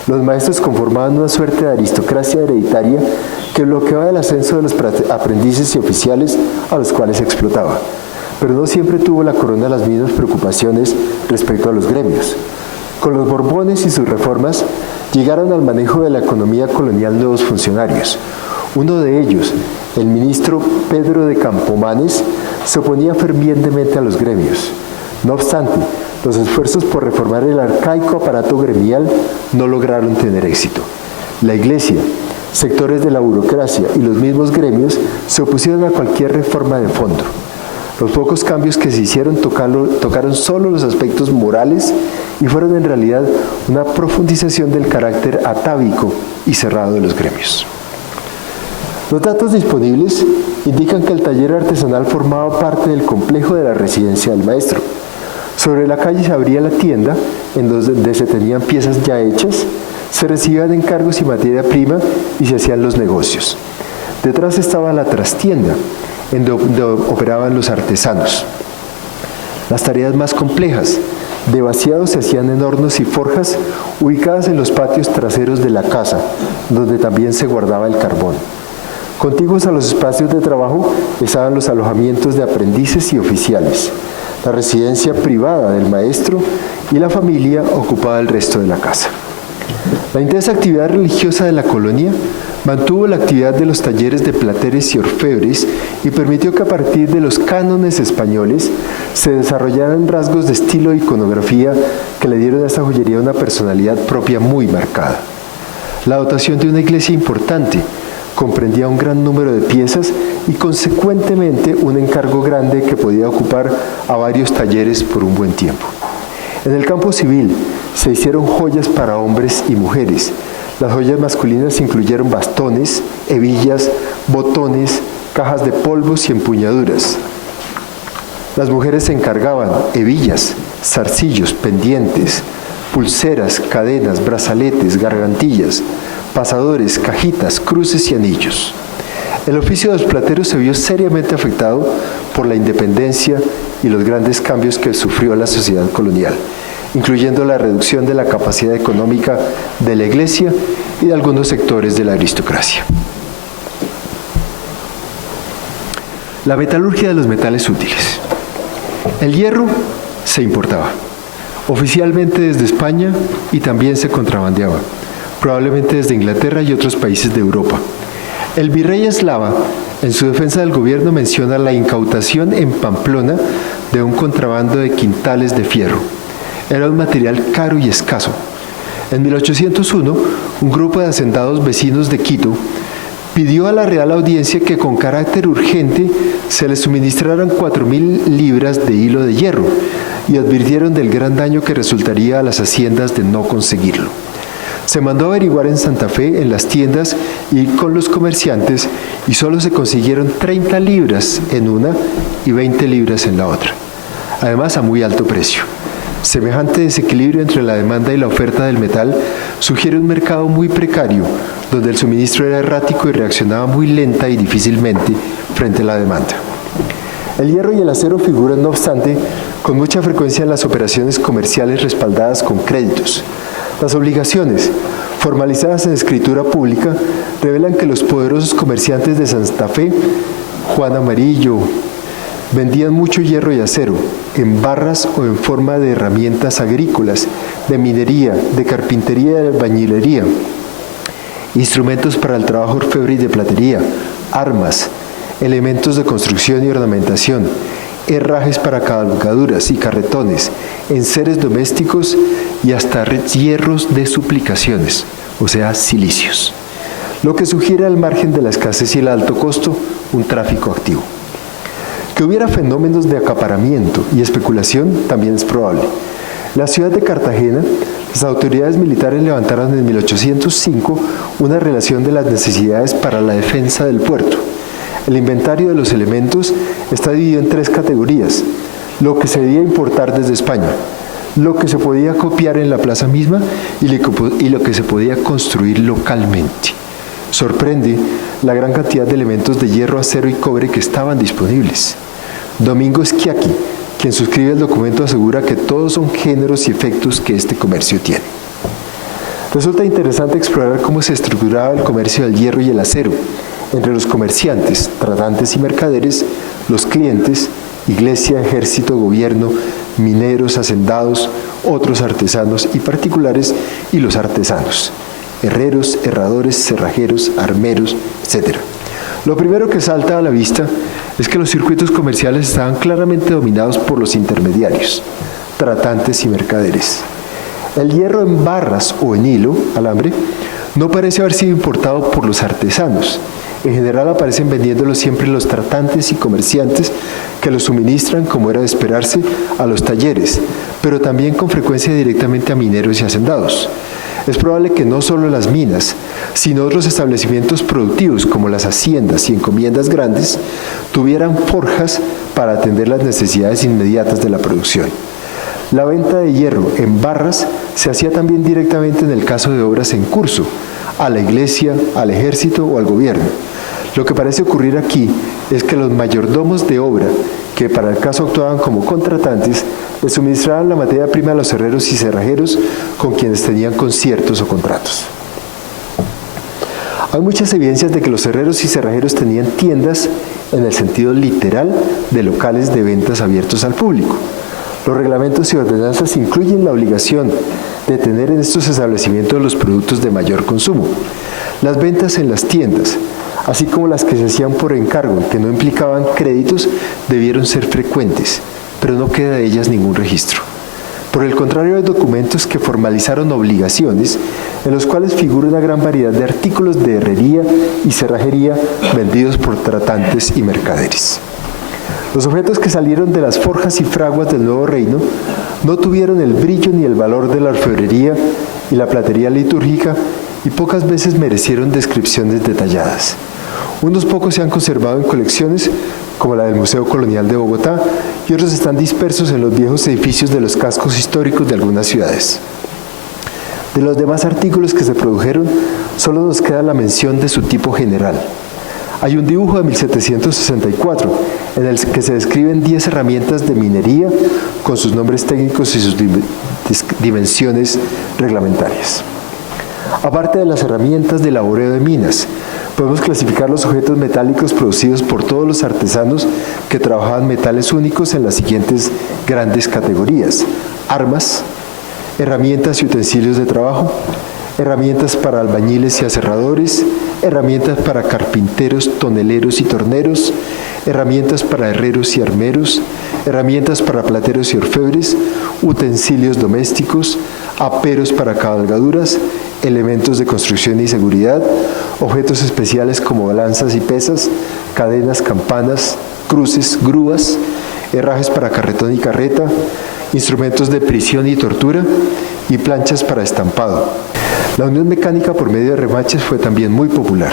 Los maestros conformaban una suerte de aristocracia hereditaria que bloqueaba el ascenso de los aprendices y oficiales a los cuales explotaba. Pero no siempre tuvo la corona las mismas preocupaciones respecto a los gremios. Con los Borbones y sus reformas llegaron al manejo de la economía colonial nuevos funcionarios. Uno de ellos, el ministro Pedro de Campomanes, se oponía fervientemente a los gremios. No obstante, los esfuerzos por reformar el arcaico aparato gremial no lograron tener éxito. La Iglesia, sectores de la burocracia y los mismos gremios se opusieron a cualquier reforma de fondo. Los pocos cambios que se hicieron tocaron solo los aspectos morales y fueron en realidad una profundización del carácter atávico y cerrado de los gremios. Los datos disponibles indican que el taller artesanal formaba parte del complejo de la residencia del maestro. Sobre la calle se abría la tienda, en donde se tenían piezas ya hechas, se recibían encargos y materia prima y se hacían los negocios. Detrás estaba la trastienda, en donde operaban los artesanos. Las tareas más complejas de vaciado se hacían en hornos y forjas ubicadas en los patios traseros de la casa, donde también se guardaba el carbón. Contiguos a los espacios de trabajo estaban los alojamientos de aprendices y oficiales, la residencia privada del maestro y la familia ocupaba el resto de la casa. La intensa actividad religiosa de la colonia mantuvo la actividad de los talleres de plateres y orfebres y permitió que a partir de los cánones españoles se desarrollaran rasgos de estilo e iconografía que le dieron a esta joyería una personalidad propia muy marcada. La dotación de una iglesia importante comprendía un gran número de piezas y consecuentemente un encargo grande que podía ocupar a varios talleres por un buen tiempo. En el campo civil se hicieron joyas para hombres y mujeres. Las joyas masculinas incluyeron bastones, hebillas, botones, cajas de polvos y empuñaduras. Las mujeres se encargaban hebillas, zarcillos, pendientes, pulseras, cadenas, brazaletes, gargantillas, pasadores, cajitas, cruces y anillos. El oficio de los plateros se vio seriamente afectado por la independencia y los grandes cambios que sufrió la sociedad colonial, incluyendo la reducción de la capacidad económica de la Iglesia y de algunos sectores de la aristocracia. La metalurgia de los metales útiles. El hierro se importaba, oficialmente desde España y también se contrabandeaba, probablemente desde Inglaterra y otros países de Europa. El virrey Eslava, en su defensa del gobierno, menciona la incautación en Pamplona de un contrabando de quintales de fierro. Era un material caro y escaso. En 1801, un grupo de hacendados vecinos de Quito pidió a la Real Audiencia que con carácter urgente se les suministraran 4.000 libras de hilo de hierro y advirtieron del gran daño que resultaría a las haciendas de no conseguirlo. Se mandó a averiguar en Santa Fe, en las tiendas y con los comerciantes, y solo se consiguieron 30 libras en una y 20 libras en la otra, además a muy alto precio. Semejante desequilibrio entre la demanda y la oferta del metal sugiere un mercado muy precario, donde el suministro era errático y reaccionaba muy lenta y difícilmente frente a la demanda. El hierro y el acero figuran, no obstante, con mucha frecuencia en las operaciones comerciales respaldadas con créditos. Las obligaciones, formalizadas en escritura pública, revelan que los poderosos comerciantes de Santa Fe, Juan Amarillo, vendían mucho hierro y acero, en barras o en forma de herramientas agrícolas, de minería, de carpintería y de albañilería, instrumentos para el trabajo orfebre y de platería, armas, elementos de construcción y ornamentación, herrajes para cabalgaduras y carretones, enseres domésticos y hasta hierros de suplicaciones, o sea, silicios. Lo que sugiere, al margen de la escasez y el alto costo, un tráfico activo. Que hubiera fenómenos de acaparamiento y especulación también es probable. La ciudad de Cartagena, las autoridades militares levantaron en 1805 una relación de las necesidades para la defensa del puerto. El inventario de los elementos está dividido en 3 categorías: lo que se debía importar desde España, lo que se podía copiar en la plaza misma y lo que se podía construir localmente. Sorprende la gran cantidad de elementos de hierro, acero y cobre que estaban disponibles. Domingo Schiacchi, quien suscribe el documento, asegura que todos son géneros y efectos que este comercio tiene. Resulta interesante explorar cómo se estructuraba el comercio del hierro y el acero entre los comerciantes, tratantes y mercaderes, los clientes, iglesia, ejército, gobierno, mineros, hacendados, otros artesanos y particulares, y los artesanos, herreros, herradores, cerrajeros, armeros, etc. Lo primero que salta a la vista es que los circuitos comerciales estaban claramente dominados por los intermediarios, tratantes y mercaderes. El hierro en barras o en hilo, alambre, no parece haber sido importado por los artesanos. En general aparecen vendiéndolo siempre los tratantes y comerciantes que lo suministran, como era de esperarse, a los talleres, pero también con frecuencia directamente a mineros y hacendados. Es probable que no solo las minas, sino otros establecimientos productivos como las haciendas y encomiendas grandes tuvieran forjas para atender las necesidades inmediatas de la producción. La venta de hierro en barras se hacía también directamente en el caso de obras en curso, a la iglesia, al ejército o al gobierno. Lo que parece ocurrir aquí es que los mayordomos de obra, que para el caso actuaban como contratantes, le suministraban la materia prima a los herreros y cerrajeros con quienes tenían conciertos o contratos. Hay muchas evidencias de que los herreros y cerrajeros tenían tiendas en el sentido literal de locales de ventas abiertos al público. Los reglamentos y ordenanzas incluyen la obligación de tener en estos establecimientos los productos de mayor consumo. Las ventas en las tiendas, así como las que se hacían por encargo, que no implicaban créditos, debieron ser frecuentes, pero no queda de ellas ningún registro. Por el contrario, hay documentos que formalizaron obligaciones en los cuales figura una gran variedad de artículos de herrería y cerrajería vendidos por tratantes y mercaderes. Los objetos que salieron de las forjas y fraguas del Nuevo Reino no tuvieron el brillo ni el valor de la orfebrería y la platería litúrgica y pocas veces merecieron descripciones detalladas. Unos pocos se han conservado en colecciones como la del Museo Colonial de Bogotá y otros están dispersos en los viejos edificios de los cascos históricos de algunas ciudades. De los demás artículos que se produjeron, solo nos queda la mención de su tipo general. Hay un dibujo de 1764 en el que se describen 10 herramientas de minería con sus nombres técnicos y sus dimensiones reglamentarias. Aparte de las herramientas de laboreo de minas, podemos clasificar los objetos metálicos producidos por todos los artesanos que trabajaban metales únicos en las siguientes grandes categorías: armas, herramientas y utensilios de trabajo, herramientas para albañiles y aserradores, herramientas para carpinteros, toneleros y torneros, herramientas para herreros y armeros, herramientas para plateros y orfebres, utensilios domésticos, aperos para cabalgaduras, elementos de construcción y seguridad, objetos especiales como balanzas y pesas, cadenas, campanas, cruces, grúas, herrajes para carretón y carreta, instrumentos de prisión y tortura y planchas para estampado. La unión mecánica por medio de remaches fue también muy popular.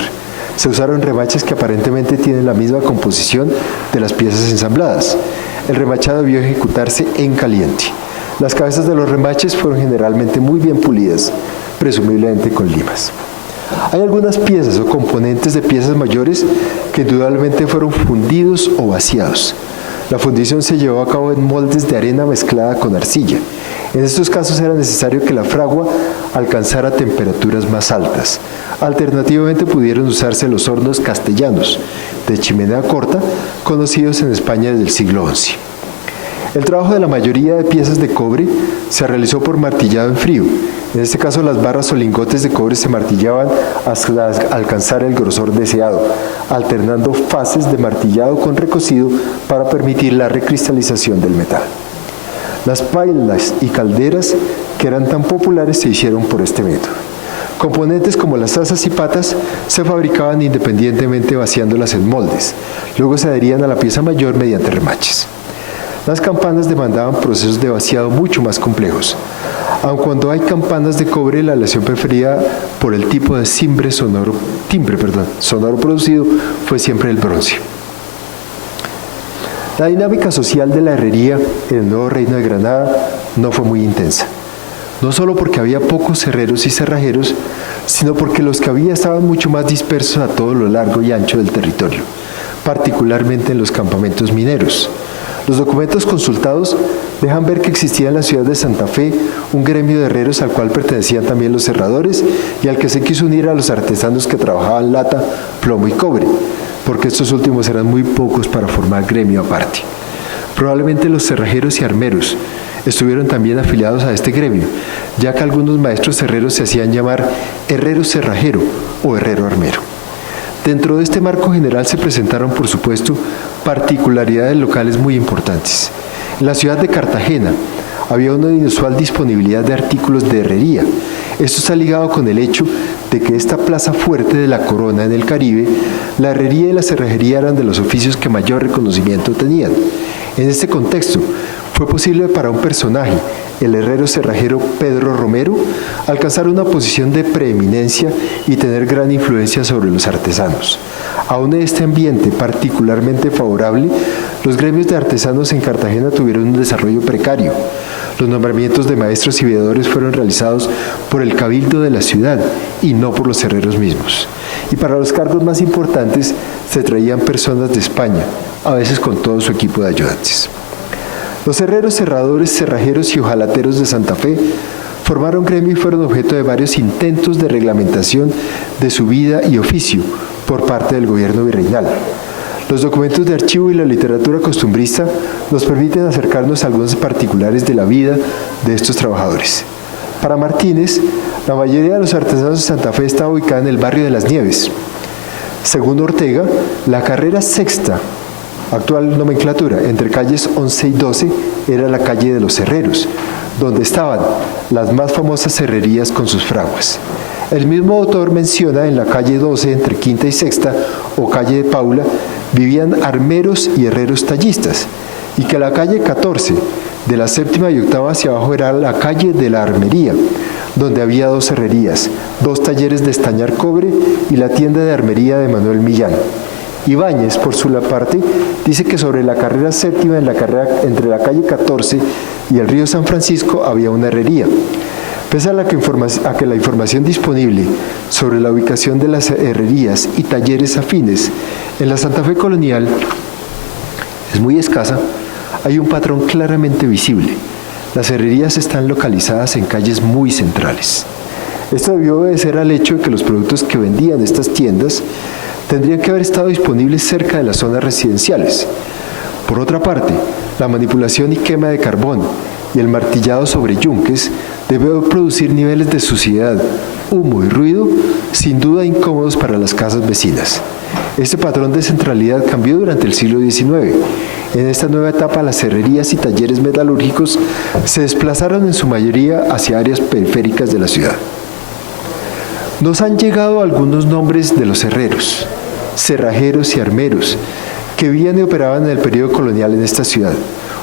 Se usaron remaches que aparentemente tienen la misma composición de las piezas ensambladas. El remachado debió ejecutarse en caliente. Las cabezas de los remaches fueron generalmente muy bien pulidas, presumiblemente con limas. Hay algunas piezas o componentes de piezas mayores que indudablemente fueron fundidos o vaciados. La fundición se llevó a cabo en moldes de arena mezclada con arcilla. En estos casos era necesario que la fragua alcanzara temperaturas más altas. Alternativamente pudieron usarse los hornos castellanos de chimenea corta, conocidos en España desde el siglo XI. El trabajo de la mayoría de piezas de cobre se realizó por martillado en frío. En este caso, las barras o lingotes de cobre se martillaban hasta alcanzar el grosor deseado, alternando fases de martillado con recocido para permitir la recristalización del metal. Las pailas y calderas, que eran tan populares, se hicieron por este método. Componentes como las asas y patas se fabricaban independientemente vaciándolas en moldes. Luego se adherían a la pieza mayor mediante remaches. Las campanas demandaban procesos de vaciado mucho más complejos. Aun cuando hay campanas de cobre, la aleación preferida por el tipo de timbre sonoro producido fue siempre el bronce. La dinámica social de la herrería en el Nuevo Reino de Granada no fue muy intensa. No solo porque había pocos herreros y cerrajeros, sino porque los que había estaban mucho más dispersos a todo lo largo y ancho del territorio, particularmente en los campamentos mineros. Los documentos consultados dejan ver que existía en la ciudad de Santa Fe un gremio de herreros al cual pertenecían también los herradores y al que se quiso unir a los artesanos que trabajaban lata, plomo y cobre, porque estos últimos eran muy pocos para formar gremio aparte. Probablemente los cerrajeros y armeros estuvieron también afiliados a este gremio, ya que algunos maestros herreros se hacían llamar herrero cerrajero o herrero armero. Dentro de este marco general se presentaron, por supuesto, particularidades locales muy importantes. En la ciudad de Cartagena había una inusual disponibilidad de artículos de herrería. Esto está ligado con el hecho de que esta plaza fuerte de la corona en el Caribe, la herrería y la cerrajería eran de los oficios que mayor reconocimiento tenían. En este contexto, fue posible para un personaje, el herrero cerrajero Pedro Romero, alcanzar una posición de preeminencia y tener gran influencia sobre los artesanos. Aún en este ambiente particularmente favorable, los gremios de artesanos en Cartagena tuvieron un desarrollo precario. Los nombramientos de maestros y veedores fueron realizados por el cabildo de la ciudad y no por los herreros mismos. Y para los cargos más importantes se traían personas de España, a veces con todo su equipo de ayudantes. Los herreros, cerradores, cerrajeros y hojalateros de Santa Fe formaron gremio y fueron objeto de varios intentos de reglamentación de su vida y oficio por parte del gobierno virreinal. Los documentos de archivo y la literatura costumbrista nos permiten acercarnos a algunos particulares de la vida de estos trabajadores. Para Martínez, la mayoría de los artesanos de Santa Fe estaba ubicada en el barrio de Las Nieves. Según Ortega, la carrera sexta, actual nomenclatura, entre calles 11 y 12, era la calle de los herreros, donde estaban las más famosas herrerías con sus fraguas. El mismo autor menciona en la calle 12, entre quinta y sexta, o calle de Paula, vivían armeros y herreros tallistas, y que la calle 14, de la séptima y octava hacia abajo, era la calle de la armería, donde había 2 herrerías, 2 talleres de estañar cobre y la tienda de armería de Manuel Millán. Ibáñez, por su parte, dice que sobre la carrera séptima, en la carrera entre la calle 14 y el río San Francisco, había una herrería. Pese a que la información disponible sobre la ubicación de las herrerías y talleres afines en la Santa Fe colonial es muy escasa, hay un patrón claramente visible. Las herrerías están localizadas en calles muy centrales. Esto debió obedecer al hecho de que los productos que vendían estas tiendas tendrían que haber estado disponibles cerca de las zonas residenciales. Por otra parte, la manipulación y quema de carbón y el martillado sobre yunques debió producir niveles de suciedad, humo y ruido sin duda incómodos para las casas vecinas. Este patrón de centralidad cambió durante el siglo XIX. En esta nueva etapa, las herrerías y talleres metalúrgicos se desplazaron en su mayoría hacia áreas periféricas de la ciudad. Nos han llegado algunos nombres de los herreros, cerrajeros y armeros que vivían y operaban en el periodo colonial en esta ciudad,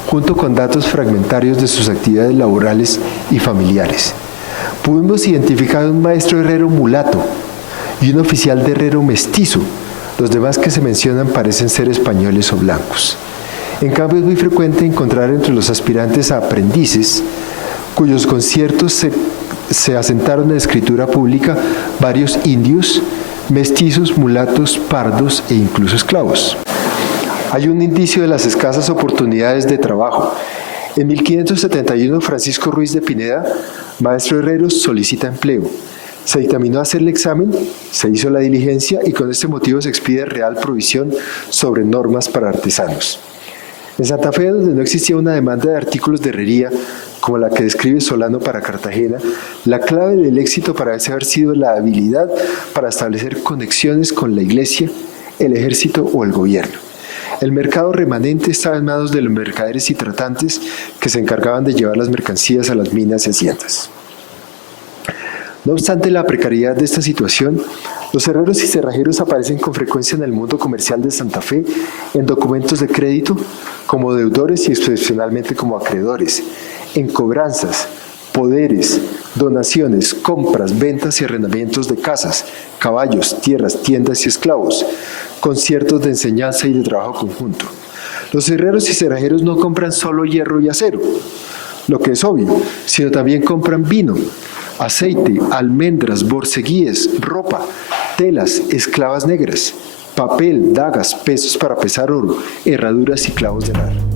junto con datos fragmentarios de sus actividades laborales y familiares. Pudimos identificar un maestro herrero mulato y un oficial de herrero mestizo. Los demás que se mencionan parecen ser españoles o blancos. En cambio, es muy frecuente encontrar entre los aspirantes a aprendices, cuyos conciertos se asentaron en escritura pública, varios indios, mestizos, mulatos, pardos e incluso esclavos. Hay un indicio de las escasas oportunidades de trabajo. En 1571, Francisco Ruiz de Pineda, maestro herrero, solicita empleo. Se dictaminó hacerle examen, se hizo la diligencia y con este motivo se expide real provisión sobre normas para artesanos. En Santa Fe, donde no existía una demanda de artículos de herrería como la que describe Solano para Cartagena, la clave del éxito parece haber sido la habilidad para establecer conexiones con la iglesia, el ejército o el gobierno. El mercado remanente estaba en manos de los mercaderes y tratantes que se encargaban de llevar las mercancías a las minas y haciendas. No obstante la precariedad de esta situación, los herreros y cerrajeros aparecen con frecuencia en el mundo comercial de Santa Fe en documentos de crédito, como deudores y excepcionalmente como acreedores, en cobranzas, poderes, donaciones, compras, ventas y arrendamientos de casas, caballos, tierras, tiendas y esclavos, conciertos de enseñanza y de trabajo conjunto. Los herreros y cerrajeros no compran solo hierro y acero, lo que es obvio, sino también compran vino, aceite, almendras, borceguíes, ropa, telas, esclavas negras, papel, dagas, pesos para pesar oro, herraduras y clavos de lar.